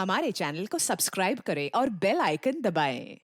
हमारे चैनल को सब्सक्राइब करें और बेल आइकन दबाएं।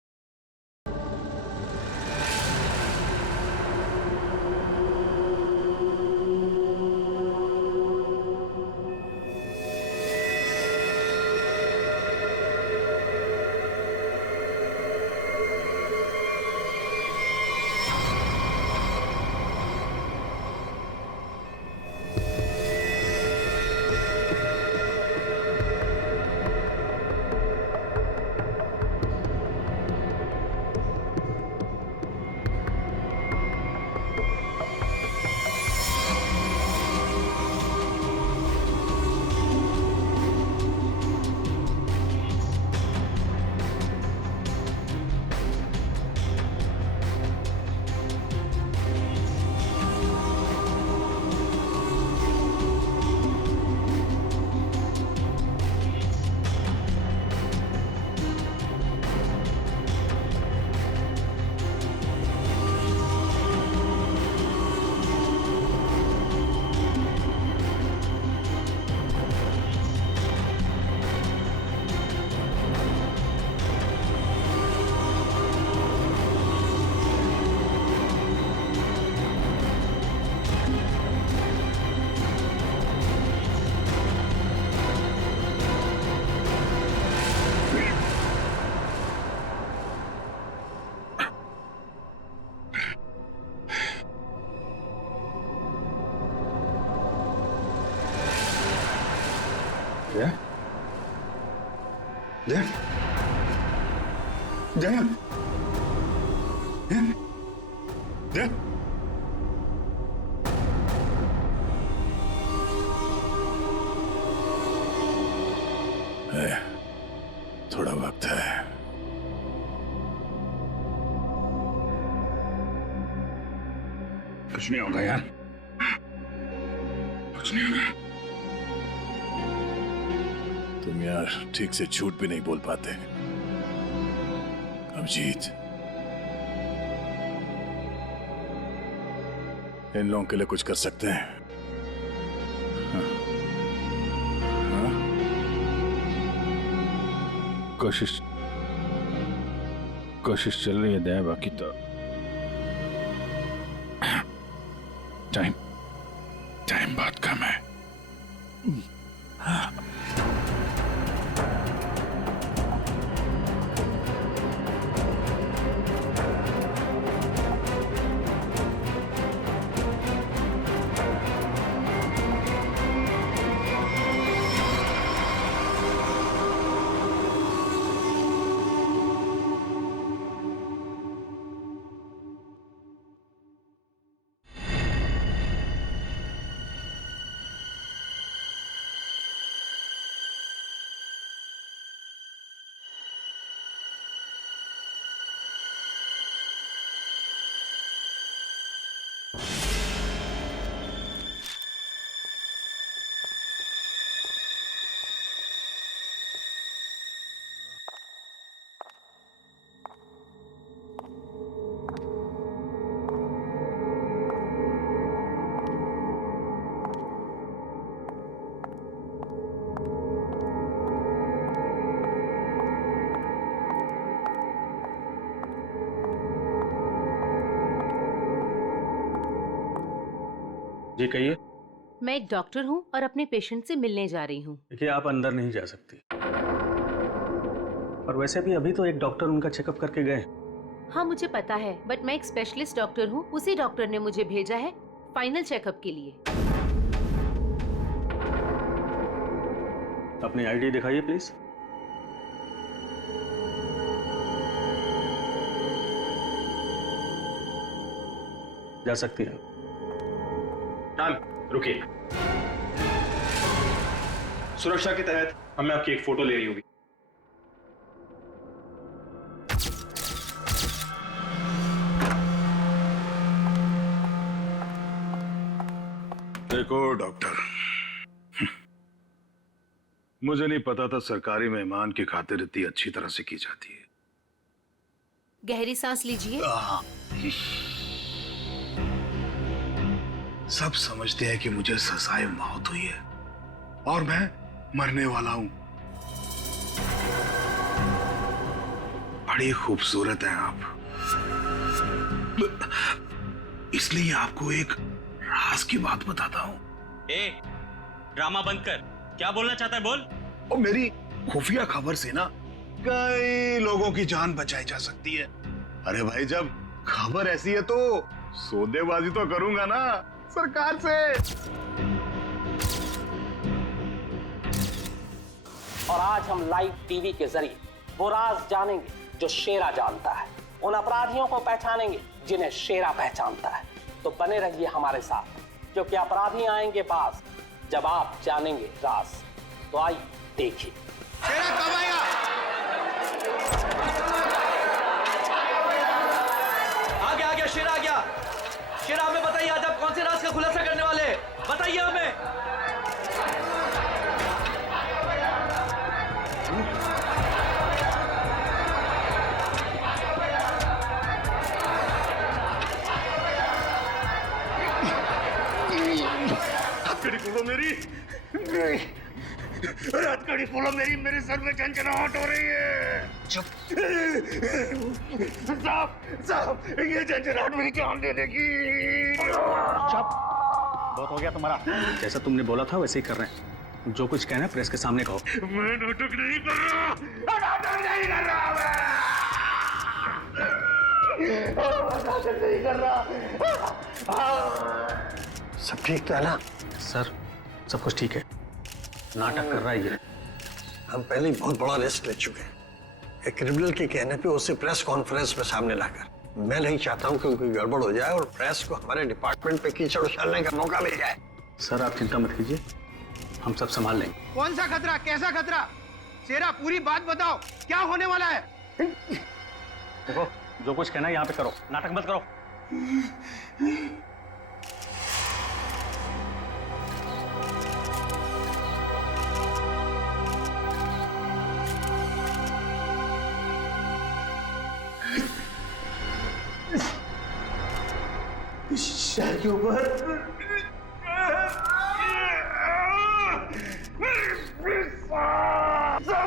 जया, जया, जया, जया, जया। थोड़ा वक्त है। कुछ नहीं होगा यार, कुछ नहीं होगा। तुम यार ठीक से झूठ भी नहीं बोल पाते। अभिजीत, इन लोगों के लिए कुछ कर सकते हैं। हाँ? हाँ? कोशिश चल रही है दया, बाकी तो टाइम बहुत कम है। जी कहिए। मैं एक डॉक्टर हूँ और अपने पेशेंट से मिलने जा रही हूँ। देखिए, आप अंदर नहीं जा सकती, और वैसे भी अभी तो एक डॉक्टर उनका चेकअप करके गए। हाँ मुझे पता है, बट मैं एक स्पेशलिस्ट डॉक्टर हूँ। उसी डॉक्टर ने मुझे भेजा है फाइनल चेकअप के लिए। अपनी आईडी दिखाइए प्लीज। जा सकती है। मैम रुकिए, सुरक्षा के तहत हमें आपकी एक फोटो लेनी होगी। देखो डॉक्टर, मुझे नहीं पता था सरकारी मेहमान की खातिर इतनी अच्छी तरह से की जाती है। गहरी सांस लीजिए। सब समझते हैं कि मुझे सजाए मौत हुई है और मैं मरने वाला हूं, बड़ी खूबसूरत हैं आप, इसलिए आपको एक राज की बात बताता हूँ। ए, ड्रामा बंद कर। क्या बोलना चाहता है बोल। और मेरी खुफिया खबर से ना कई लोगों की जान बचाई जा सकती है। अरे भाई, जब खबर ऐसी है तो सौदेबाजी तो करूंगा ना सरकार से। और आज हम लाइव टीवी के जरिए वो राज जानेंगे जो शेरा जानता है, उन अपराधियों को पहचानेंगे जिन्हें शेरा पहचानता है। तो बने रहिए हमारे साथ, क्योंकि अपराधी आएंगे पास जब आप जानेंगे राज। तो आइए देखिए। शेरा कब आएगा? आ गया शेरा आ गया। शेरा, हमें बताइए आज आप कौन से राज का खुलासा करने वाले हैं? बताइए हमें। हथकड़ी खोलो मेरी, हथकड़ी खोलो मेरी, मेरे सर में झंझनाहट हो रही है। चुप साहब, ये झंझनाहट मेरी जान दे देगी। चुप, बहुत हो गया तुम्हारा। जैसा तुमने बोला था वैसे ही कर रहे हैं। जो कुछ कहना है प्रेस के सामने कहो। मैं नाटक नहीं कर रहा, नाटक नहीं कर रहा, नाटक नहीं कर रहा। सब ठीक तो है ना? सर, सब कुछ ठीक है। नाटक कर रहा है ये। हम पहले ही बहुत बड़ा रिस्क ले चुके हैं। एक क्रिमिनल के कहने पे उसे प्रेस कॉन्फ्रेंस में सामने लाकर, मैं नहीं चाहता हूं कि कोई गड़बड़ हो जाए और प्रेस को हमारे डिपार्टमेंट पे कीचड़ उछालने का मौका मिल जाए। सर, आप चिंता मत कीजिए, हम सब संभाल लेंगे। कौन सा खतरा, कैसा खतरा? शेरा, पूरी बात बताओ, क्या होने वाला है? देखो, जो कुछ कहना है यहाँ पे करो, नाटक मत करो। शहर के ऊपर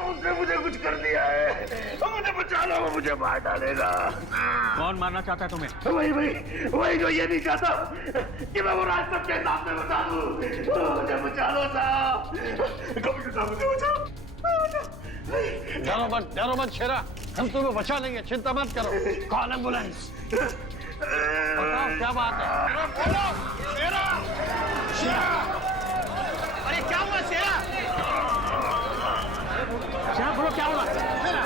उसने मुझे कुछ कर दिया है, मुझे बचा लो, वो मुझे मार डालेगा। कौन मारना चाहता है तुम्हें? वही जो ये नहीं चाहता कि मैं वो राज सबके सामने बता दूं। मुझे बचा लो साहब, मुझे बचाओ। डरो मत शेरा, हम तुम्हें बचा लेंगे, चिंता मत करो। Call ambulance. बताओ क्या बात है? बोलो, शेरा! शेरा! अरे क्या हुआ शेरा? शेरा, बोलो क्या हुआ? शेरा!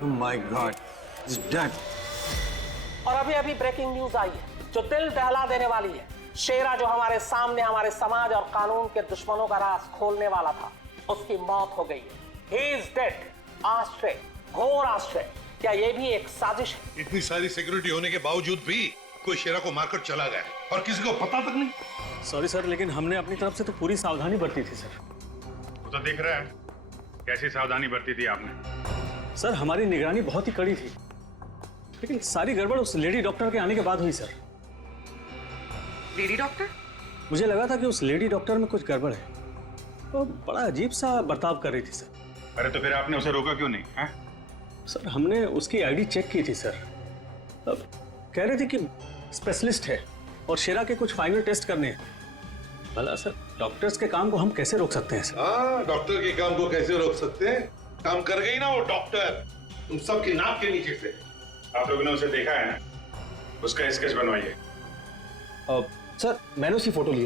Oh my God, he's dead. और अभी अभी ब्रेकिंग न्यूज आई है जो दिल दहला देने वाली है। शेरा जो हमारे सामने हमारे समाज और कानून के दुश्मनों का राज खोलने वाला था, उसकी मौत हो गई है। He is dead. आश्चर्य, घोर आश्चर्य। क्या ये भी एक साजिश है? इतनी सारी सिक्योरिटी होने के बावजूद भी कोई शेरा को मारकर चला गया और किसी को पता तक नहीं। सॉरी सर, लेकिन हमने अपनी तरफ से तो पूरी सावधानी बरती थी सर। वो तो दिख रहा है कैसी सावधानी बरती थी आपने। सर, हमारी निगरानी बहुत ही कड़ी थी, लेकिन सारी गड़बड़ उस लेडी डॉक्टर के आने के बाद हुई सर। Lady doctor? मुझे लगा था कि उस लेडी डॉक्टर में कुछ गड़बड़ है, तो बड़ा अजीब सा बर्ताव कर रही थी सर। अरे तो फिर आपने उसे रोका क्यों नहीं है? सर, हमने उसकी आईडी चेक की थी सर। अब कह रहे थे कि स्पेशलिस्ट है और शेरा के कुछ फाइनल टेस्ट करने हैं। भला सर, डॉक्टर्स के काम को हम कैसे रोक सकते हैं सर? हाँ, डॉक्टर के काम को कैसे रोक सकते हैं? काम कर गई ना वो डॉक्टर, तुम सबकी नाक के नीचे से। आप लोगों ने उसे देखा है ना, उसका स्केच बनवाइए। सर, मैंने उसकी फोटो ली।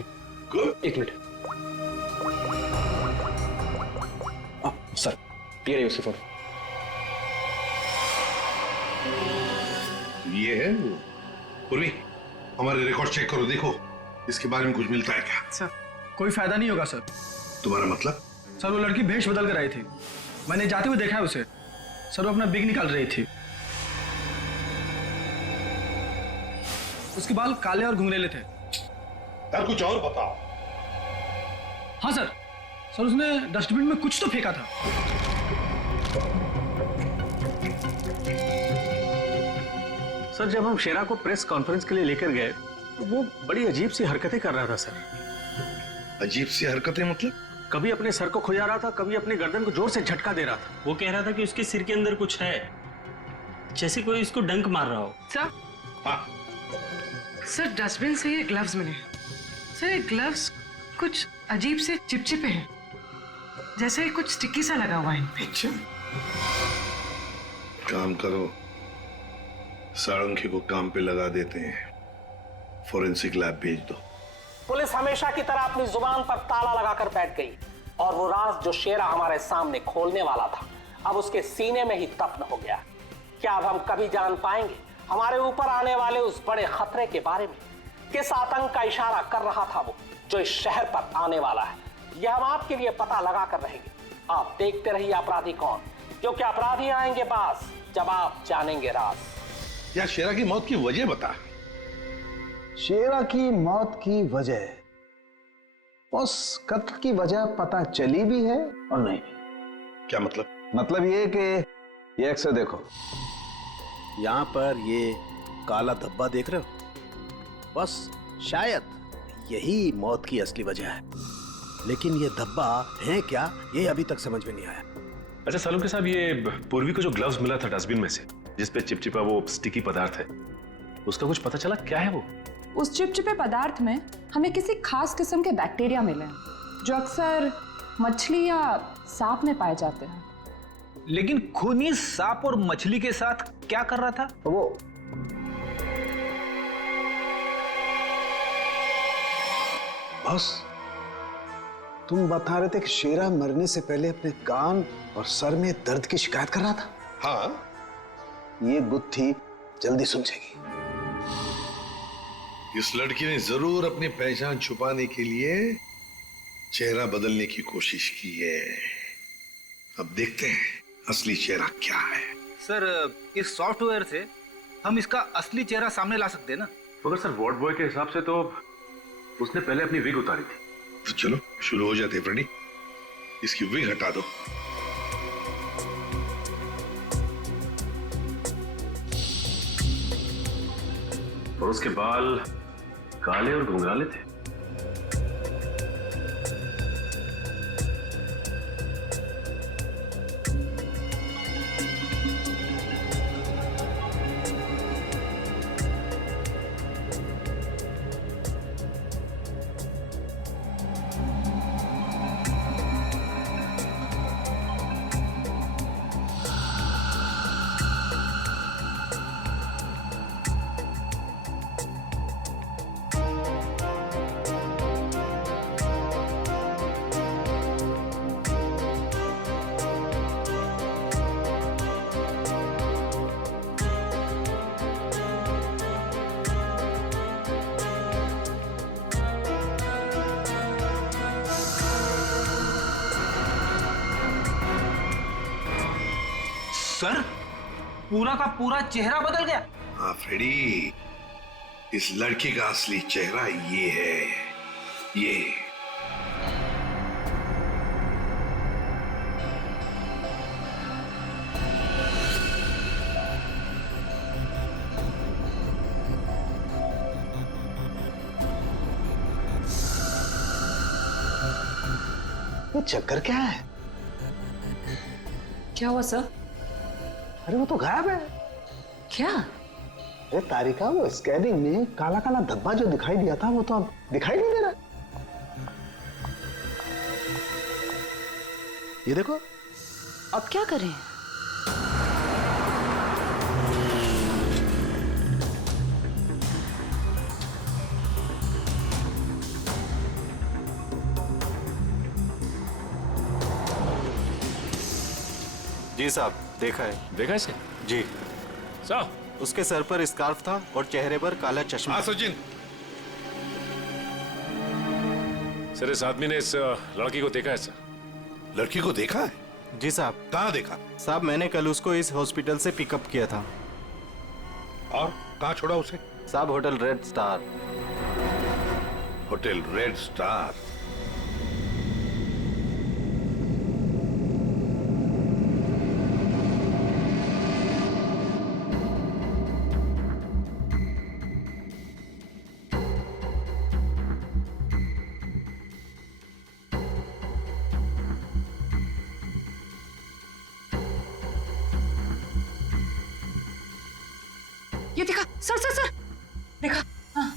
गुड। एक मिनट। सर, ये रही उसकी फोटो। ये है वो। पूर्वी, हमारे रिकॉर्ड चेक करो, देखो इसके बारे में कुछ मिलता है क्या? सर, कोई फायदा नहीं होगा सर। तुम्हारा मतलब? सर, वो लड़की भेष बदल कर आई थी, मैंने जाते हुए देखा है उसे। सर, वो अपना बिग निकाल रही थी। उसके बाल काले और घुंघरेले थे। यार कुछ और बताओ। हाँ सर, उसने डस्टबिन में कुछ तो फेंका था। सर जब हम शेरा को प्रेस कॉन्फ्रेंस के लिए लेकर गए तो वो बड़ी अजीब सी हरकतें कर रहा था सर। अजीब सी हरकतें मतलब? कभी अपने सर को खुजा रहा था, कभी अपनी गर्दन को जोर से झटका दे रहा था। वो कह रहा था कि उसके सिर के अंदर कुछ है, जैसे कोई इसको डंक मार रहा हो। सर, हाँ सर डस्टबिन से ये ग्लव्स मिले। सर ये ग्लव्स कुछ अजीब से चिपचिपे हैं, जैसे कुछ स्टिकी सा लगा हुआ है इन पे। अच्छा, काम करो, सारंगी को काम पे लगा देते हैं, फोरेंसिक लैब भेज दो। पुलिस हमेशा की तरह अपनी जुबान पर ताला लगाकर बैठ गई और वो राज जो शेरा हमारे सामने खोलने वाला था अब उसके सीने में ही दफन हो गया। क्या अब हम कभी जान पाएंगे हमारे ऊपर आने वाले उस बड़े खतरे के बारे में? किस आतंक का इशारा कर रहा था वो जो इस शहर पर आने वाला है? यह हम आपके लिए पता लगा कर रहेंगे। आप देखते रहिए अपराधी कौन, क्योंकि अपराधी आएंगे पास जब आप जानेंगे राज। यार शेरा की मौत की वजह बता। शेरा की मौत की वजह, उस कत्ल की वजह पता चली भी है और नहीं भी। क्या मतलब? मतलब ये कि ये अक्सर देखो, यहाँ पर ये काला धब्बा देख रहे हो, बस शायद यही मौत की असली वजह है, लेकिन ये धब्बा है क्या ये अभी तक समझ में नहीं आया। अच्छा सालुंके साहब, ये पूर्वी को जो ग्लव्स मिला था डस्टबिन में से, जिसपे चिपचिपा वो स्टिकी पदार्थ है, उसका कुछ पता चला क्या है वो? उस चिपचिपे पदार्थ में हमें किसी खास किस्म के बैक्टीरिया मिले हैं जो अक्सर मछली या सांप में पाए जाते हैं। लेकिन खूनी सांप और मछली के साथ क्या कर रहा था वो? बस तुम बता रहे थे कि शेरा मरने से पहले अपने कान और सर में दर्द की शिकायत कर रहा था। हाँ, ये गुत्थी जल्दी सुलझेगी। इस लड़की ने जरूर अपनी पहचान छुपाने के लिए चेहरा बदलने की कोशिश की है। अब देखते हैं असली चेहरा क्या है। सर इस सॉफ्टवेयर से हम इसका असली चेहरा सामने ला सकते हैं ना? मगर सर वार्ड बॉय के हिसाब से तो उसने पहले अपनी विग उतारी थी। तो चलो शुरू हो जाते हैं फ्रेंडी, इसकी विग हटा दो। और उसके बाल काले और घुंघराले थे। सर पूरा का पूरा चेहरा बदल गया। हाँ फ्रेडी, इस लड़की का असली चेहरा ये है, ये। ये चक्कर क्या है? क्या हुआ सर? अरे वो तो गायब है। क्या? अरे तारिका, वो स्कैनिंग में काला काला धब्बा जो दिखाई दिया था वो तो अब दिखाई नहीं दे रहा। ये देखो। अब क्या करें? जी साहब, देखा है। देखा इसे? जी साहब, उसके सर पर स्कार्फ था और चेहरे पर काला चश्मा। हाँ सचिन। सर इस आदमी ने इस लड़की को देखा है सर। लड़की को देखा है? जी साहब। कहाँ देखा? साहब मैंने कल उसको इस हॉस्पिटल से पिकअप किया था। और कहाँ छोड़ा उसे? साहब hotel red star. Hotel red star? ये देखा सर सर सर, देखा? हाँ।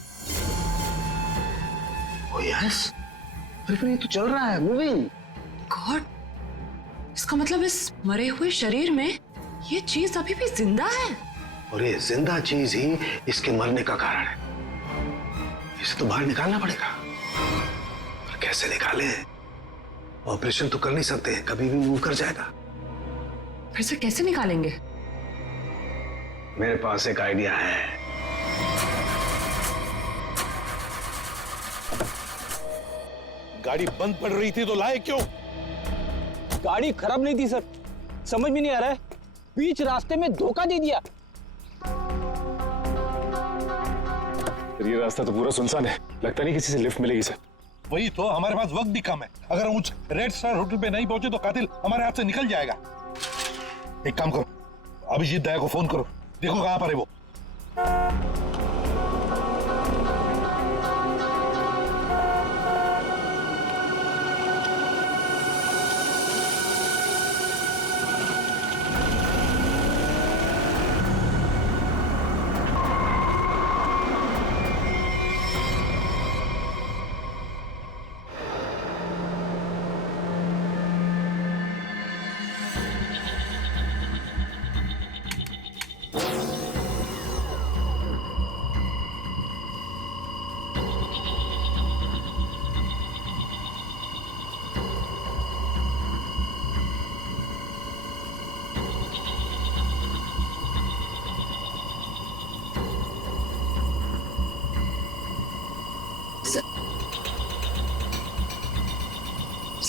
ओ यस, अरे ये तो चल रहा है, मूविंग। गॉड, इसका मतलब इस मरे हुए शरीर में ये चीज अभी भी जिंदा है। और ये जिंदा चीज ही इसके मरने का कारण है। इसे तो बाहर निकालना पड़ेगा। पर कैसे निकाले? ऑपरेशन तो कर नहीं सकते, कभी भी मूव कर जाएगा। फिर से कैसे निकालेंगे? मेरे पास एक आइडिया है। गाड़ी बंद पड़ रही थी तो लाए क्यों? गाड़ी खराब नहीं थी सर, समझ में नहीं आ रहा है, बीच रास्ते में धोखा दे दिया। ये रास्ता तो पूरा सुनसान है, लगता नहीं किसी से लिफ्ट मिलेगी सर। वही तो, हमारे पास वक्त भी कम है। अगर हम उस रेड स्टार होटल पे नहीं पहुंचे तो कातिल हमारे हाथ से निकल जाएगा। एक काम करो, अभिजीत दया को फोन करो, देखो कहां पर है वो।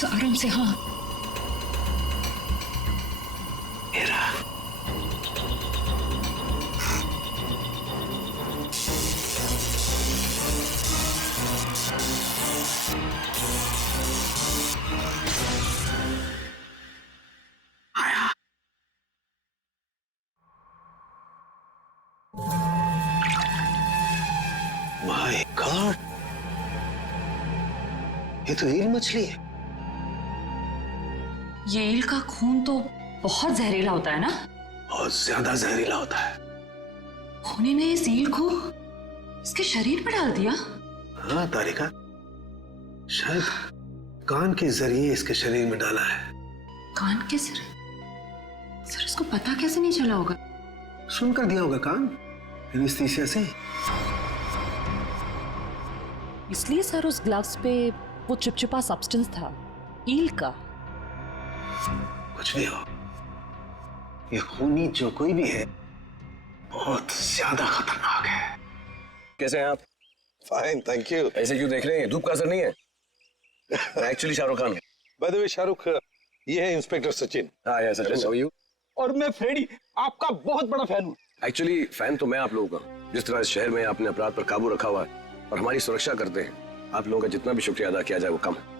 आराम से। हाँ, माय गॉड, ये तो ईल मछली है। ये ईल का खून तो बहुत जहरीला होता है ना? बहुत ज्यादा जहरीला होता है। खूनी ने इस ईल को इसके शरीर पर डाल दिया? हाँ तारिका, शायद कान के जरिए इसके शरीर में डाला है। कान के जरिए? सर, इसको पता कैसे नहीं चला होगा? सुनकर दिया होगा कान, एनेस्थीसिया से। इसलिए सर उस ग्लव्स पे वो चिपचिपा सब्सटेंस था, ईल का। कुछ भी हो, ये खूनी जो कोई भी है बहुत ज्यादा खतरनाक है। कैसे हैं आप? Fine, thank you. ऐसे क्यों देख रहे हैं? धूप का असर नहीं है? मैं एक्चुअली शाहरुख खान हूं। बाय द वे शाहरुख, ये है इंस्पेक्टर सचिन। हाँ यार सचिन, हाउ आर यू? और मैं फ्रेडी, आपका बहुत बड़ा फैन हूँ। एक्चुअली फैन तो मैं आप लोगों का। जिस तरह इस शहर में आपने अपराध पर काबू रखा हुआ है और हमारी सुरक्षा करते हैं, आप लोगों का जितना भी शुक्रिया अदा किया जाए वो कम है।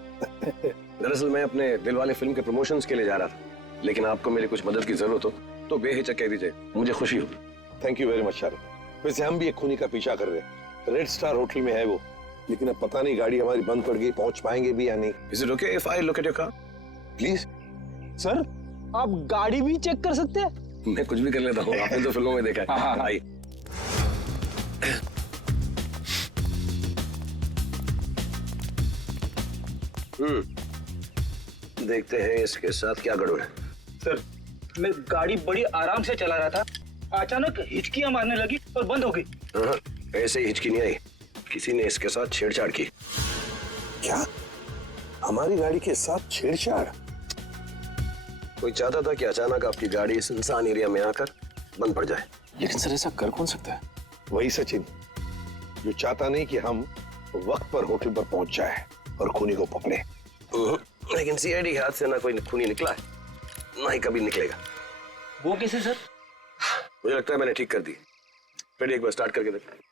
दरअसल मैं अपने दिलवाले फिल्म के प्रमोशंस के लिए जा रहा था, लेकिन आपको मेरी कुछ मदद की जरूरत हो तो बेहिचक कह दीजिए, मुझे खुशी हो। Thank you very much Shahrukh. वैसे हम भी एक खूनी का पीछा कर रहे हैं, रेड स्टार होटल में है वो, लेकिन अब पता नहीं गाड़ी हमारी बंद पड़ गई, पहुंच पाएंगे भी या नहीं। Is it okay if I look at your car? Please. Sir, आप गाड़ी भी चेक कर सकते हैं? मैं कुछ भी कर लेता हूँ, आपने तो फिल्मों में देखा है। आइए। देखते हैं इसके साथ क्या गड़बड़ है। सर, मैं गाड़ी बड़ी आराम से चला रहा था, अचानक हिचकियां मारने लगी और बंद हो गई। हाँ, ऐसे ही हिचकी नहीं आई, किसी ने इसके साथ छेड़छाड़ की। क्या? हमारी गाड़ी के साथ छेड़छाड़? कोई चाहता था कि अचानक आपकी गाड़ी सुनसान एरिया में आकर बंद पड़ जाए। लेकिन सर ऐसा कर कौन सकता है? वही सचिन, जो चाहता नहीं कि हम वक्त पर होटल पर पहुंच जाए और खूनी को पकड़े। लेकिन सीआईडी हाथ से ना कोई खूनी निकला है, ना ही कभी निकलेगा। वो कैसे सर? मुझे लगता है मैंने ठीक कर दी। फिर एक बार स्टार्ट करके देखते हैं।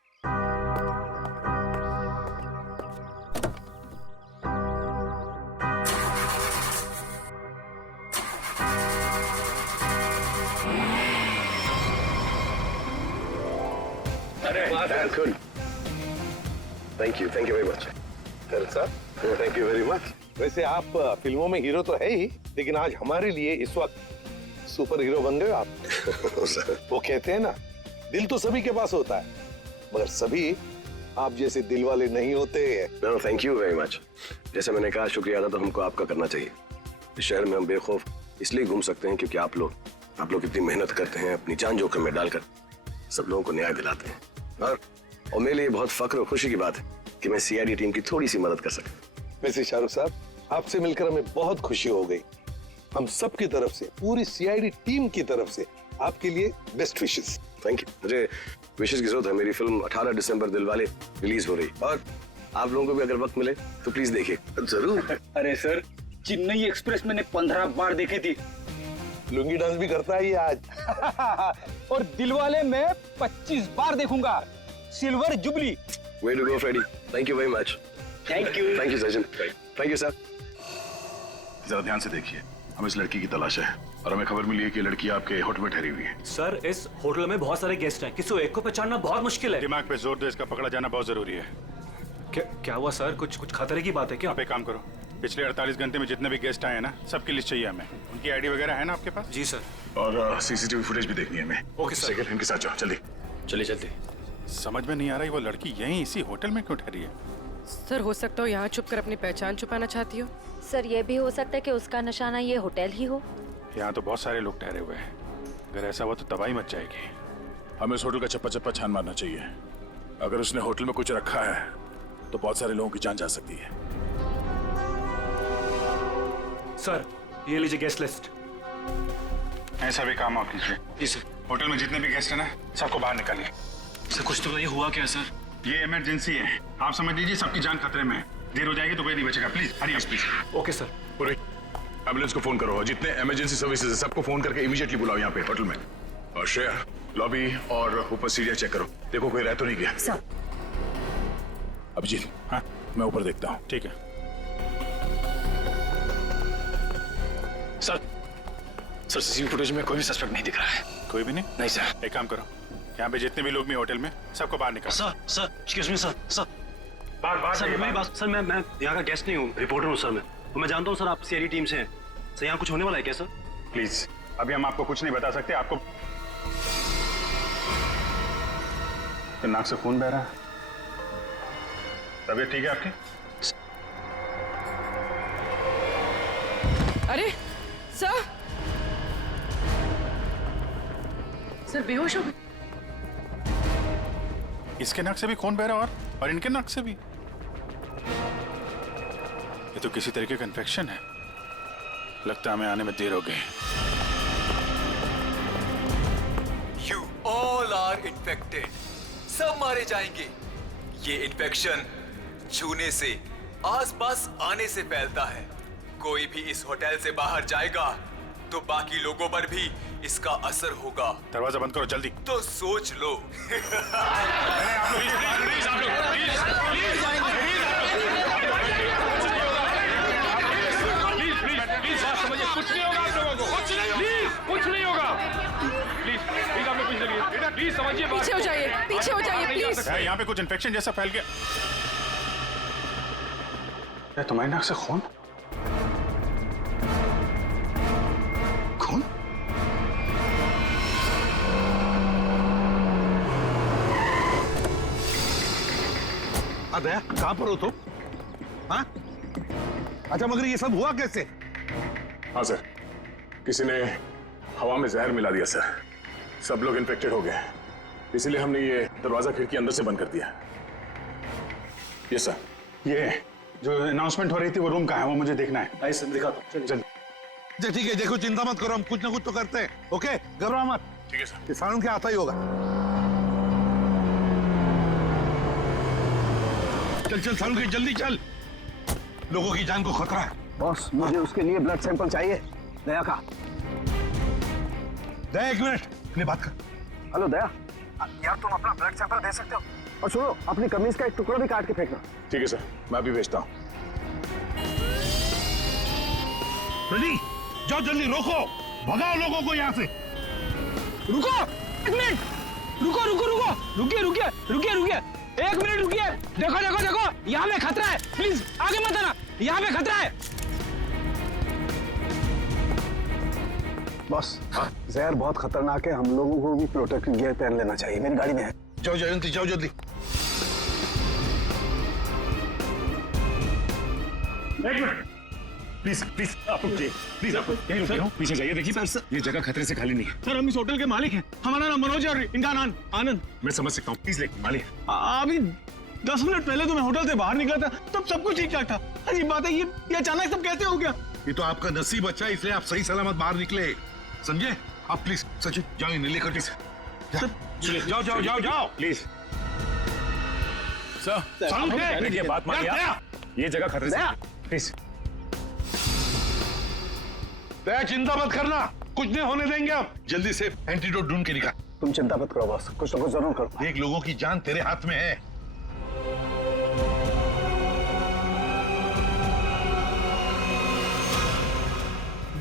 Good. Thank you very much. Sir, thank you very much. वैसे आप फिल्मों में हीरो तो है ही, लेकिन आज हमारे लिए इस वक्त सुपर हीरो बन गए आप। वो कहते हैं ना, दिल तो सभी के पास होता है, मगर सभी आप जैसे दिल वाले नहीं होते। No thank you very much. जैसे मैंने कहा, शुक्रिया अदा तो हमको आपका करना चाहिए। इस शहर में हम बेखौफ इसलिए घूम सकते हैं क्योंकि आप लोग इतनी मेहनत करते हैं, अपनी जान जोखिम में डालकर सब लोगों को न्याय दिलाते हैं। और मेरे लिए बहुत फख्र और खुशी की बात है कि मैं सीआईडी टीम की थोड़ी सी मदद कर सकता। वैसे शाहरुख साहब, आपसे मिलकर हमें बहुत खुशी हो गई। हम सब की तरफ से, पूरी सीआईडी टीम की तरफ से आपके लिए बेस्ट विशेस। Thank you. मुझे विशेष की जरूरत है। मेरी फिल्म 18 दिसंबर दिलवाले रिलीज हो रही, और आप लोगों को भी अगर वक्त मिले तो प्लीज देखिए। जरूर। अरे सर, चेन्नई एक्सप्रेस मैंने 15 बार देखी थी। लुंगी डांस भी करता है ये आज। और दिलवाले मैं 25 बार देखूंगा। Silver jubilee. Way to go Freddy. Thank you very much. Thank you Sachin. Thank you sir. जरा ध्यान से देखिए, हम इस लड़की की तलाश है और हमें खबर मिली है कि लड़की आपके होटल में ठहरी हुई है। सर, इस होटल में बहुत सारे गेस्ट हैं, किसी को एक को पहचानना बहुत मुश्किल है। दिमाग पे जोर दो, इसका पकड़ा जाना बहुत जरूरी है। क्या हुआ सर? कुछ खतरे की बात है क्या? आप एक काम करो, पिछले 48 घंटे में जितने भी गेस्ट आए हैं ना, सबकी लिस्ट चाहिए हमें। उनकी आईडी वगैरह है ना आपके पास? जी सर। और सीसीटीवी फुटेज भी देखनी है हमें। Okay sir. सेकंड इनके साथ जाओ, जल्दी। चलिए जल्दी। समझ में नहीं आ रहा है वो लड़की यहीं इसी होटल में क्यों ठहरी है। सर, हो सकता हो यहाँ छुप कर अपनी पहचान छुपाना चाहती हो। सर, ये भी हो सकता है कि उसका निशाना ये होटल ही हो। यहाँ तो बहुत सारे लोग ठहरे हुए हैं, अगर ऐसा हुआ तो तबाही मच जाएगी। हमें इस होटल का चप्पा चप्पा छान मारना चाहिए। अगर उसने होटल में कुछ रखा है तो बहुत सारे लोगों की जान जा सकती है। सर, ये लीजिए गेस्ट लिस्ट। ऐसा भी काम आप कीजिए। जी सर। होटल में जितने भी गेस्ट हैं ना, सबको बाहर निकालिए। सर, कुछ तो बताइए, हुआ क्या सर? ये इमरजेंसी है, आप समझ लीजिए सबकी जान खतरे में है। देर हो जाएगी तो कोई नहीं बचेगा। Please Hari please. Okay sir. पूरी एम्बुलेंस को फोन करो और जितने इमरजेंसी सर्विसेज है सबको फोन करके इमीडिएटली बुलाओ यहाँ पे होटल में। और श्रेया, लॉबी और ऊपर सीढ़ियाँ चेक करो, देखो कोई रह तो नहीं गया। सर। अभिजीत, हाँ मैं ऊपर देखता हूँ। ठीक है सर। सर, सीसीटीवी फुटेज में कोई भी सस्पेक्ट नहीं दिख रहा है। कोई भी नहीं? नहीं सर। एक काम करो, यहाँ पे जितने भी लोग भी होटल में, सबको बाहर निकालो। Sir, excuse me sir. बाहर सर, मेरी बात। सर, मैं यहाँ का गेस्ट नहीं हूँ, रिपोर्टर हूँ सर। मैं जानता हूँ सर आप सीआईडी टीम से हैं। सर, यहाँ कुछ होने वाला है क्या सर? प्लीज, अभी हम आपको कुछ नहीं बता सकते। आपको तो नाक से खून बह रहा है। तबीयत ठीक है आपकी? अरे सर, बेहोश हो गए। इसके नाक से भी खून बह रहा है और इनके नाक से भी। ये तो किसी तरीके का इन्फेक्शन है। लगता है हमें आने में देर हो गई। You all are infected. सब मारे जाएंगे। ये इन्फेक्शन छूने से, आसपास आने से फैलता है। कोई भी इस होटल से बाहर जाएगा तो बाकी लोगों पर भी इसका असर होगा। दरवाजा बंद करो जल्दी। तो सोच लो। कुछ नहीं होगा आप लोगों को। कुछ नहीं होगा। प्लीज आप लोग पीछे चलिए। प्लीज समझिए। पीछे हो जाइए, पीछे हो जाइए प्लीज। यहाँ पे कुछ इन्फेक्शन जैसा फैल गया। तुम्हारे नाक से खून? खून? दया, कहाँ पर हो तुम? हाँ? अच्छा, मगर ये सब हुआ कैसे? हाँ सर, किसी ने हवा में जहर मिला दिया सर। सब लोग इन्फेक्टेड हो गए, इसीलिए हमने ये दरवाजा खिड़की अंदर से बंद कर दिया। ये सर, ये जो अनाउंसमेंट हो रही थी वो रूम कहाँ है, वो मुझे देखना है। आइए सर, दिखाता हूँ। अच्छा ठीक है, देखो चिंता मत करो, हम कुछ ना कुछ तो करते हैं। ओके, घबराओ मत। ठीक है सर। किसानों के आता ही होगा। चल सालू के, जल्दी चल, लोगों की जान को खतरा है। बॉस, मुझे उसके लिए ब्लड सैंपल चाहिए, दया का। दया, एक मिनट, अपनी बात कर। हेलो दया, यार तुम अपना ब्लड सैंपल दे सकते हो? और सुनो, अपनी कमीज का एक टुकड़ा भी काट के फेंकना। ठीक है सर, मैं अभी भेजता हूँ। रेडी, जाओ जल्दी, रोको, भगाओ लोगों को यहाँ से। रुको, एक मिनट, रुकिए, एक मिनट रुकिए। देखो, यहाँ पे खतरा है। प्लीज आगे मत आना, यहाँ पे खतरा है। बॉस जहर बहुत खतरनाक है, हम लोगों को भी प्रोटेक्टिव गियर पहन लेना चाहिए। मेरी गाड़ी में है। जाओ जयंती, जाओ जल्दी। एक मिनट प्लीज प्लीज, आप रुकिए प्लीज, आप यहीं रुकिए, पीछे जाइए। देखिए सर, ये जगह खतरे से खाली नहीं है। सर हम इस होटल के मालिक हैं, हमारा नाम मनोज है और इनका नाम आनंद। मैं समझ सकता हूँ, प्लीज लेकिन मालिक। अभी 10 मिनट पहले तो मैं होटल से बाहर निकला था, तब सब कुछ ठीक ठाक था। अजीब बात है, ये अचानक सब कैसे हो गया? ये तो आपका नसीब अच्छा है, इसलिए आप सही सलामत बाहर निकले, समझे? आप प्लीज सचिन जाओ, इन्हें लेकर प्लीज जाओ जाओ जाओ जाओ प्लीज। सर ये बात मानिए, ये जगह खतरे से, प्लीज। दया चिंता मत करना, कुछ नहीं होने देंगे हम। जल्दी से एंटीडोट ढूंढ के निकाल। तुम चिंता मत करो बॉस, कुछ ना कुछ जरूर करो। देख, लोगों की जान तेरे हाथ में है।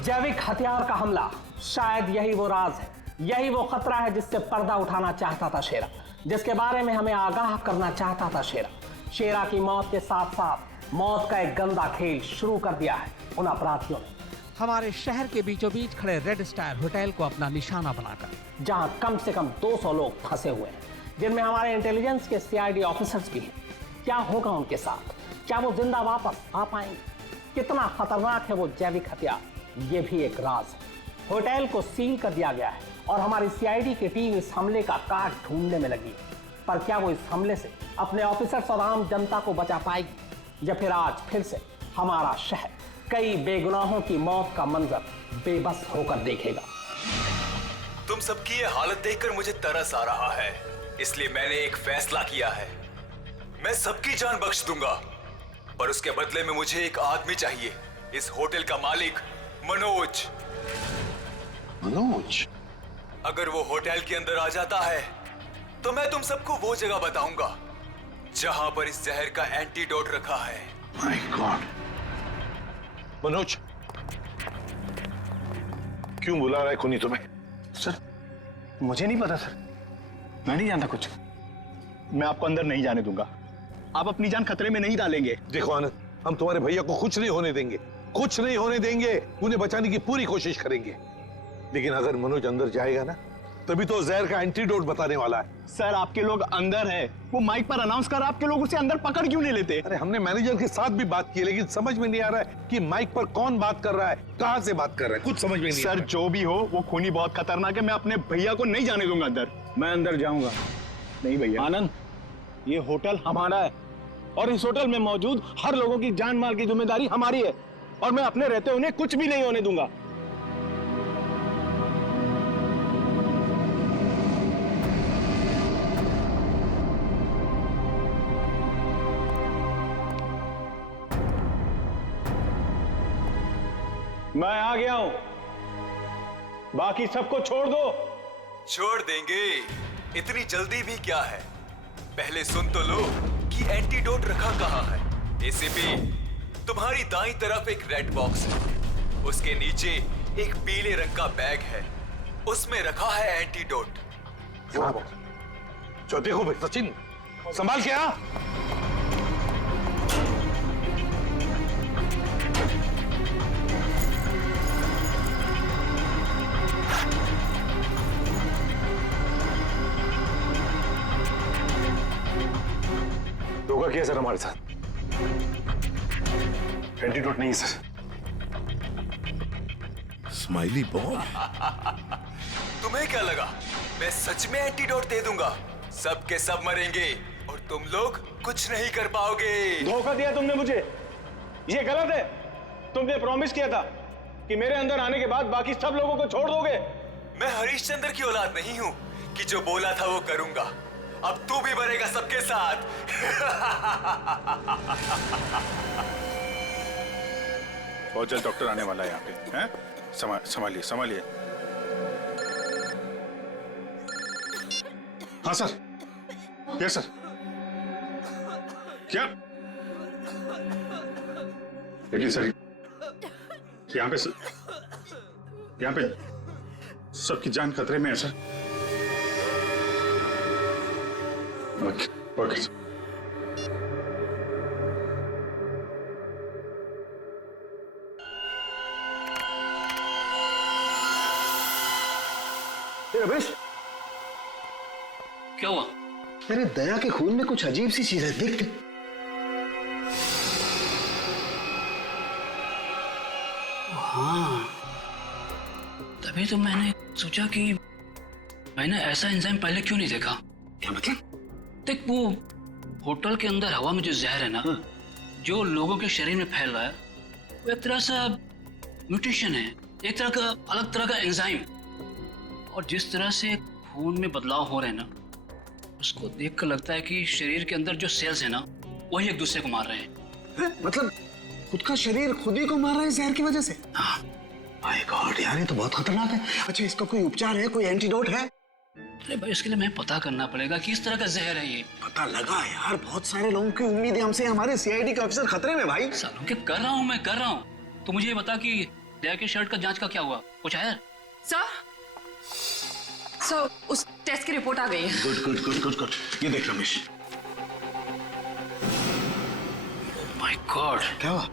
जैविक हथियार का हमला, शायद यही वो राज है, यही वो खतरा है जिससे पर्दा उठाना चाहता था शेरा, जिसके बारे में हमें आगाह करना चाहता था शेरा। शेरा की मौत के साथ साथ मौत का एक गंदा खेल शुरू कर दिया है उन अपराधियों ने। हमारे शहर के बीचों बीच खड़े रेड स्टार होटल को अपना निशाना बनाकर, जहां कम से कम 200 लोग फंसे हुए हैं, जिनमें हमारे इंटेलिजेंस के सीआईडी ऑफिसर्स भी हैं। क्या होगा उनके साथ? क्या वो जिंदा वापस आ पाएंगे? कितना खतरनाक है वो जैविक हथियार, ये भी एक राज है। होटल को सील कर दिया गया है और हमारी सीआईडी की टीम इस हमले का काट ढूंढने में लगी है। पर क्या वो इस हमले से अपने ऑफिसर्स और आम जनता को बचा पाएगी, या फिर आज फिर से हमारा शहर कई बेगुनाहों की मौत का मंजर बेबस होकर देखेगा? तुम सबकी ये हालत देखकर मुझे तरस आ रहा है, इसलिए मैंने एक फैसला किया है। मैं सबकी जान बख्श दूंगा, पर उसके बदले में मुझे एक आदमी चाहिए, इस होटल का मालिक मनोज। मनोज? अगर वो होटल के अंदर आ जाता है तो मैं तुम सबको वो जगह बताऊंगा जहां पर इस जहर का एंटीडोट रखा है। My God. मनोज, क्यों बुला रहा है खूनी तुम्हें? सर मुझे नहीं पता सर, मैं नहीं जानता कुछ। मैं आपको अंदर नहीं जाने दूंगा, आप अपनी जान खतरे में नहीं डालेंगे। देखो आनंद, हम तुम्हारे भैया को कुछ नहीं होने देंगे, कुछ नहीं होने देंगे। उन्हें बचाने की पूरी कोशिश करेंगे, लेकिन अगर मनोज अंदर जाएगा ना, तभी तो जहर का एंटीडोट बताने वाला है। सर आपके लोग अंदर है, वो माइक पर अनाउंस कर, आपके लोग उसे अंदर पकड़ क्यों नहीं लेते? अरे हमने मैनेजर के साथ भी बात की, लेकिन समझ में नहीं आ रहा है कि माइक पर कौन बात कर रहा है, कहां से बात कर रहा है, कुछ समझ में नहीं सर जो भी हो, वो खूनी बहुत खतरनाक है, मैं अपने भैया को नहीं जाने दूंगा अंदर। मैं अंदर जाऊंगा नहीं भैया। आनंद, ये होटल हमारा है और इस होटल में मौजूद हर लोगों की जान माल की जिम्मेदारी हमारी है, और मैं अपने रहते उन्हें कुछ भी नहीं होने दूंगा। मैं आ गया हूं, बाकी सबको छोड़ दो। छोड़ देंगे, इतनी जल्दी भी क्या है? पहले सुन तो लो कि एंटीडोट रखा कहां है। एसीपी, तुम्हारी दाईं तरफ एक रेड बॉक्स है, उसके नीचे एक पीले रंग का बैग है, उसमें रखा है एंटीडोट। जो देखो भाई सचिन, संभाल के आ। धोखा किया सर हमारे साथ, एंटीडोट नहीं है सर। स्माइली बॉय, तुम्हें क्या लगा मैं सच में एंटीडोट दे दूंगा? सब के सब मरेंगे और तुम लोग कुछ नहीं कर पाओगे। धोखा दिया तुमने मुझे, ये गलत है। तुमने प्रॉमिस किया था कि मेरे अंदर आने के बाद बाकी सब लोगों को छोड़ दोगे। मैं हरिश्चंद्र की औलाद नहीं हूं कि जो बोला था वो करूंगा। अब तू भी मरेगा सबके साथ। बहुत जल्द डॉक्टर आने वाला है यहाँ पे, हैं? संभालिए संभालिए। हाँ सर, यस सर। क्या? देखिए सर, यहाँ पे सबकी जान खतरे में है sir. Okay okay sir. Ramesh, क्या हुआ? मेरे दया के खून में कुछ अजीब सी चीज है, देख। हाँ, तभी तो मैंने सोचा कि मैंने ऐसा एंजाइम पहले क्यों नहीं देखा। क्या मतलब? देख, वो होटल के अंदर हवा में जो जहर है ना, जो लोगों के शरीर में फैल रहा है, वो एक तरह से म्यूटेशन है, एक तरह का अलग तरह का एंजाइम। और जिस तरह से खून में बदलाव हो रहे हैं ना, उसको देखकर लगता है कि शरीर के अंदर जो सेल्स है ना, वही एक दूसरे को मार रहे हैं। मतलब खुद का शरीर खुद ही को मार रहा है जहर की वजह से? हाँ। माय गॉड यार, ये तो बहुत खतरनाक है। अच्छा, इसका कोई उपचार है, कोई एंटीडोट है? अरे भाई, इसके लिए मैं पता करना पड़ेगा कि इस तरह का जहर है ये। पता लगा यार, बहुत सारे लोगों की उम्मीद है हमसे, हमारे सीआईडी का अफसर खतरे में भाई। सालों के कर रहा हूँ, मैं कर रहा हूँ। तो मुझे ये बता कि दया के शर्ट का जांच का क्या हुआ, कुछ आया? सर, उस टेस्ट की रिपोर्ट आ गई है। Good good good good good. ये देख रमेश। माय गॉड, क्या हुआ?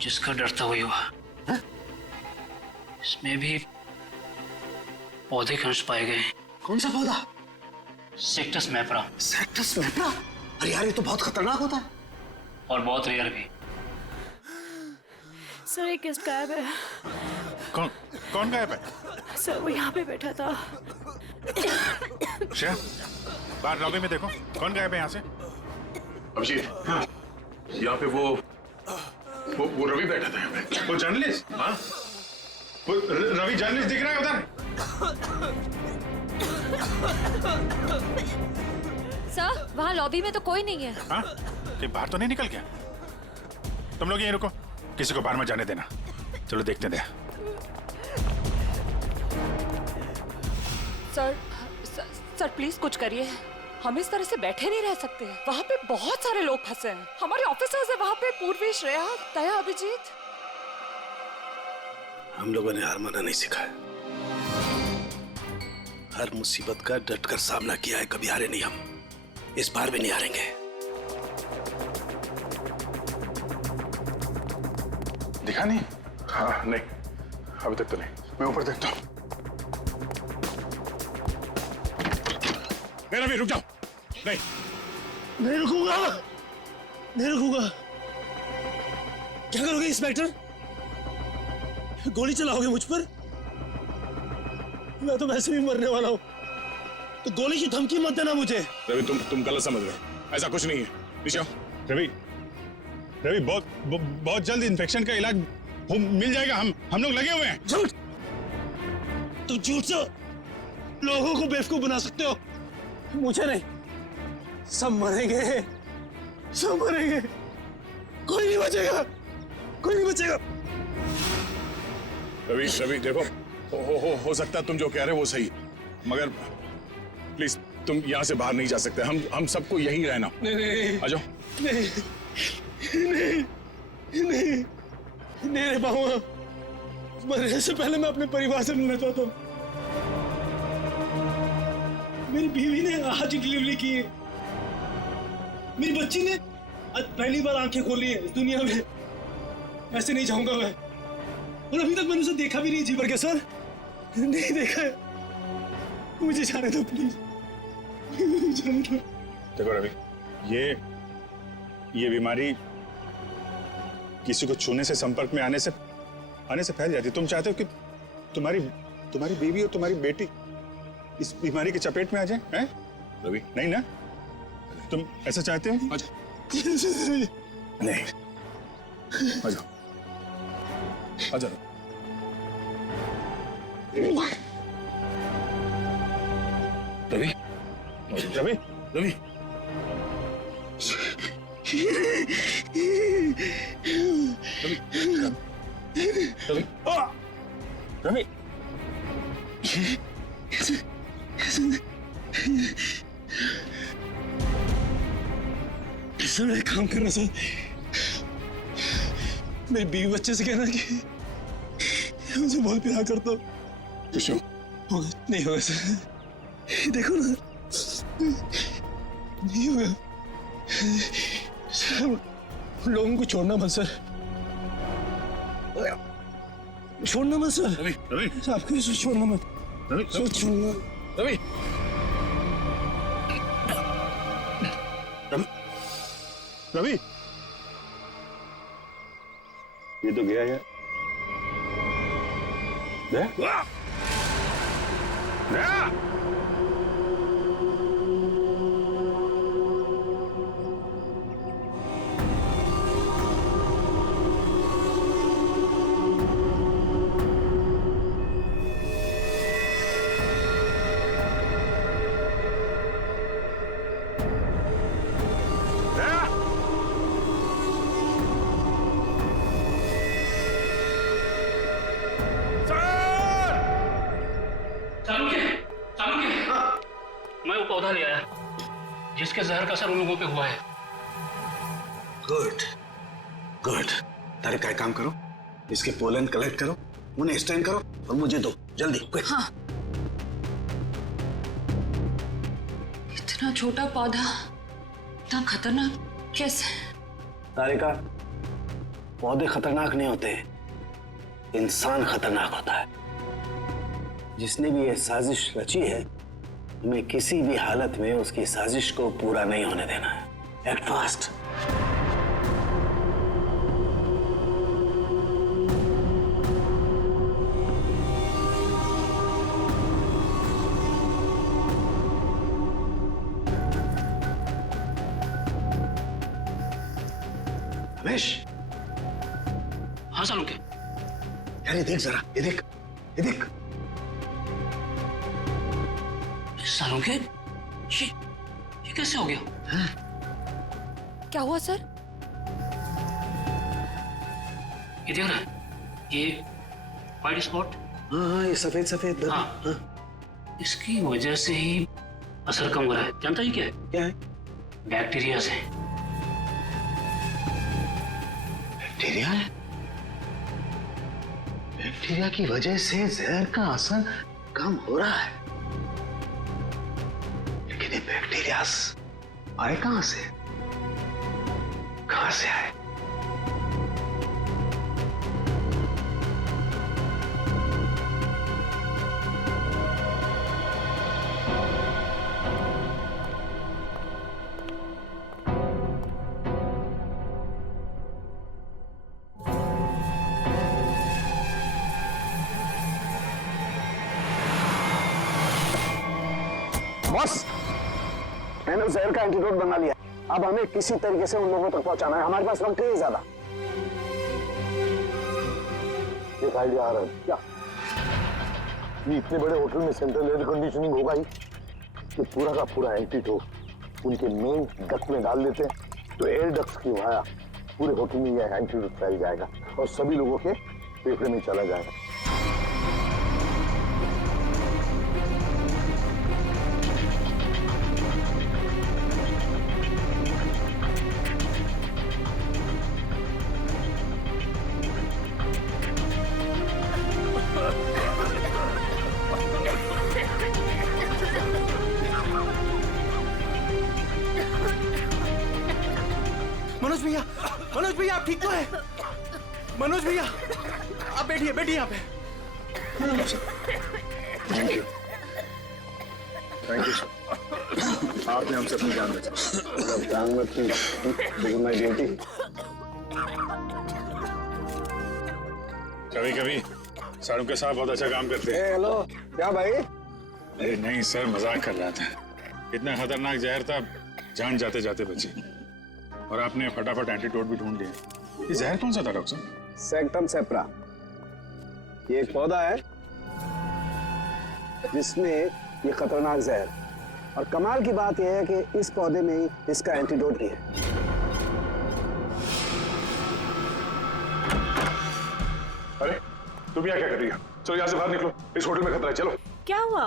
जिसका डर था वही हुआ। हा? इसमें भी पौधे के अंश पाए गए। कौन सा पौधा? सेक्टस मैप्रा। सेक्टस मैप्रा? अरे यार, ये तो बहुत खतरनाक होता है और बहुत रेयर भी। सर, एक गेस्ट गायब है। कौन गायब है? सर, वो यहाँ पे बैठा था। श्रेया, बाहर लॉबी में देखो, कौन गायब है यहाँ से? अभिजीत, हाँ, यहाँ पे वो रवि बैठा था यहाँ पे। वो जर्नलिस्ट? हाँ, वो रवि जर्नलिस्ट दिख रहा है उधर। सर, वहाँ लॉबी में तो कोई नहीं है। हाँ, कि बाहर तो नहीं निकल गया? तुम लोग यहीं रुको, किसी को बाहर मत जाने देना। चलो देखते हैं। सर प्लीज कुछ करिए, हम इस तरह से बैठे नहीं रह सकते। वहाँ पे बहुत सारे लोग फंसे हैं, हमारे ऑफिसर्स हैं वहाँ पे, पूर्वी, श्रेया, दया, अभिजीत। हम लोगों ने हार माना नहीं सीखा है। हर मुसीबत का डटकर सामना किया है, कभी हारे नहीं हम। इस बार भी नहीं हारेंगे। दिखा नहीं? हाँ, नहीं, अभी तक तो नहीं। मैं ऊपर देखता हूँ। मेरा भी रुक जाओ। नहीं, नहीं रुकूंगा, नहीं रुकूंगा। क्या करोगे इंस्पेक्टर? गोली चलाओगे मुझ पर? मैं तो वैसे भी मरने वाला हूँ, तो गोली की धमकी मत देना मुझे। रवि, तुम गलत समझ रहे हो, ऐसा कुछ नहीं है। नीचे आओ। रवि, बहुत जल्द इन्फेक्शन का इलाज मिल जाएगा। हम लोग लगे हुए हैं। झूठ! तुम झूठ से लोगों को बेवकूफ बना सकते हो, मुझे नहीं। सब मरेंगे, सब मरेंगे, कोई नहीं बचेगा, कोई नहीं बचेगा। रवि देखो, हो सकता है तुम जो कह रहे हो वो सही, मगर प्लीज तुम यहाँ से बाहर नहीं जा सकते। हम सबको यहीं रहना। नहीं, आ जाओ। नहीं, नहीं रह पाऊंगा। मरने से पहले मैं अपने परिवार से मिलना चाहता हूँ। मेरी बीवी ने आज डिलीवरी की है, मेरी बच्ची ने आज पहली बार आंखें खोली है इस दुनिया में। ऐसे नहीं जाऊंगा मैं, और अभी तक मैंने उसे देखा भी नहीं जी भर के। सर, नहीं देखा है, मुझे जाने दो प्लीज, जाने दो। देखो रवि, ये बीमारी किसी को छूने से, संपर्क में आने से फैल जाती है। तुम चाहते हो कि तुम्हारी बीवी और तुम्हारी बेटी इस बीमारी की चपेट में आ जाए? हैं? रवि, नहीं ना? तुम ऐसा चाहते हो? आ जाओ। नहीं, आ जाओ, आ जाओ। रवि, रवि, रवि, रवि, सर, एक काम करना सर, मेरी बीवी बच्चे से कहना कि मुझे बहुत प्यार करता हूँ। होगा नहीं होगा सर, देखो ना, नहीं होगा सर। लोगों को छोड़ना मत सर, छोड़ना मत सर। रवि, आपको छोड़ना मत। रवि रवि रवि, ये तो गया है। मैं वो पौधा ले आया जिसके जहर का असर उन लोगों पे हुआ है। Good good. तारे का काम करो, इसके पोलन कलेक्ट करो, उन्हें स्टैंड करो और मुझे दो जल्दी। हाँ। इतना छोटा पौधा इतना खतरनाक कैसे? तारिका, पौधे खतरनाक नहीं होते, इंसान खतरनाक होता है। जिसने भी ये साजिश रची है, हमें किसी भी हालत में उसकी साजिश को पूरा नहीं होने देना है। Act fast. रमेश। हाँ सालू के। यार ये देख जरा, ये देख, ये देख। सालों के ये कैसे हो गया? क्या हुआ सर? ये देख रहा है, ये वाइट स्पॉट। हाँ ये सफेद सफेद। हाँ, हाँ। इसकी वजह से ही असर कम हो रहा है। जानता ही क्या है? क्या है? बैक्टीरिया से। बैक्टीरिया है? बैक्टीरिया की वजह से जहर का असर कम हो रहा है। लेकिन ये बैक्टीरिया आए कहां से? कहां से आए? बॉस, मैंने उस जहर का एंटीडोट बना लिया। अब हमें किसी तरीके से उन लोगों तक पहुंचाना है। हमारे पास वक्त नहीं है ज्यादा। एक आइडिया आ रहा है। क्या? ये इतने बड़े होटल में सेंट्रल एयर कंडीशनिंग होगा ही कि पूरा का पूरा एंटीडोट उनके मेन डक्ट में डाल देते हैं, तो एयर डक्ट्स की वाया पूरे होटल में यह एंटीडोट फैल जाएगा और सभी लोगों के फेफड़े में चला जाएगा। मनोज भैया आप ठीक तो है? मनोज भैया आप बैठिए, बैठिए यहाँ पे। Thank you, thank you sir. आपने हमसे अपनी जान बचाई। जान मत की माय ड्यूटी। कभी कभी सारू के साथ बहुत अच्छा काम करते हैं। हेलो, क्या भाई? अरे नहीं सर, मजाक कर रहा था। इतना खतरनाक जहर था, जान जाते जाते बची। और आपने फटाफट एंटीडोट भी ढूंढ लिया। ये जहर कौन सा था डॉक्टर साहब? सेक्टम सेप्रा। ये एक पौधा है जिसमें ये खतरनाक जहर, और कमाल की बात यह है कि इस पौधे में ही इसका एंटीडोट भी है। अरे तुम यहाँ क्या कर रही हो? चलो यहाँ से बाहर निकलो, इस होटल में खतरा है। चलो। क्या हुआ?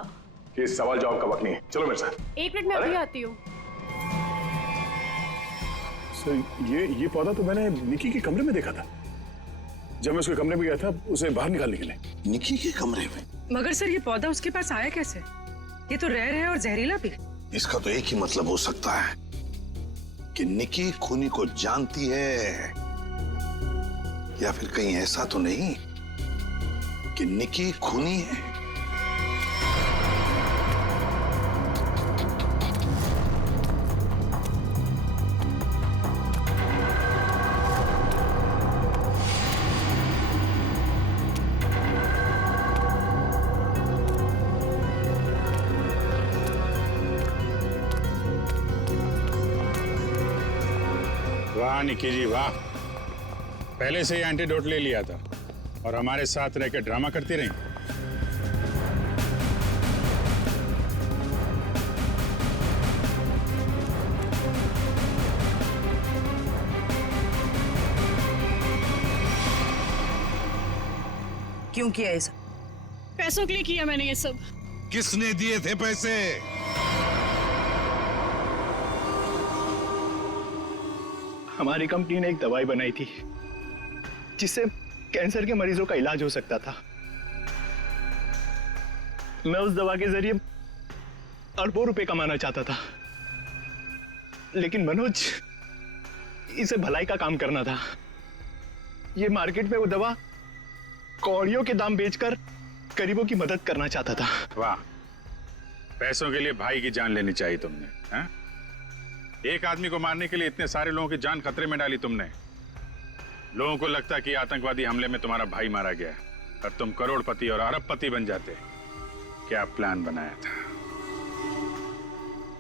ये सवाल जवाब का वक्त नहीं है, चलो मेरे साथ। एक मिनट में अभी आती हूँ। ये पौधा तो मैंने निकी के कमरे में देखा था। जब मैं उसके कमरे में गया था उसे बाहर निकालने के लिए। निकी के कमरे में? मगर सर ये पौधा उसके पास आया कैसे? ये तो रेयर है और जहरीला भी। इसका तो एक ही मतलब हो सकता है कि निकी खूनी को जानती है, या फिर कहीं ऐसा तो नहीं कि निकी खूनी है। वाह निकी जी वाह, पहले से ही एंटीडोट ले लिया था और हमारे साथ रहकर ड्रामा करती रही। क्यों किया ये सब? पैसों के लिए किया मैंने ये सब। किसने दिए थे पैसे? हमारी कंपनी ने एक दवाई बनाई थी जिससे कैंसर के मरीजों का इलाज हो सकता था। मैं उस दवा के जरिए अरबों रुपए कमाना चाहता था, लेकिन मनोज इसे भलाई का काम करना था। ये मार्केट में वो दवा कौड़ियों के दाम बेचकर गरीबों की मदद करना चाहता था। वाह, पैसों के लिए भाई की जान लेनी चाहिए तुमने, हैं? एक आदमी को मारने के लिए इतने सारे लोगों की जान खतरे में डाली तुमने। लोगों को लगता कि आतंकवादी हमले में तुम्हारा भाई मारा गया और तुम करोड़पति और अरबपति बन जाते। क्या प्लान बनाया था?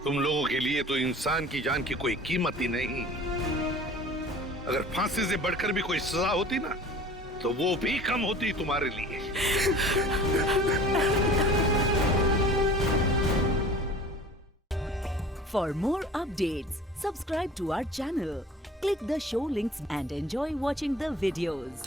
तुम लोगों के लिए तो इंसान की जान की कोई कीमत ही नहीं। अगर फांसी से बढ़कर भी कोई सजा होती ना, तो वो भी कम होती तुम्हारे लिए। For more updates, subscribe to our channel, click the show links and enjoy watching the videos.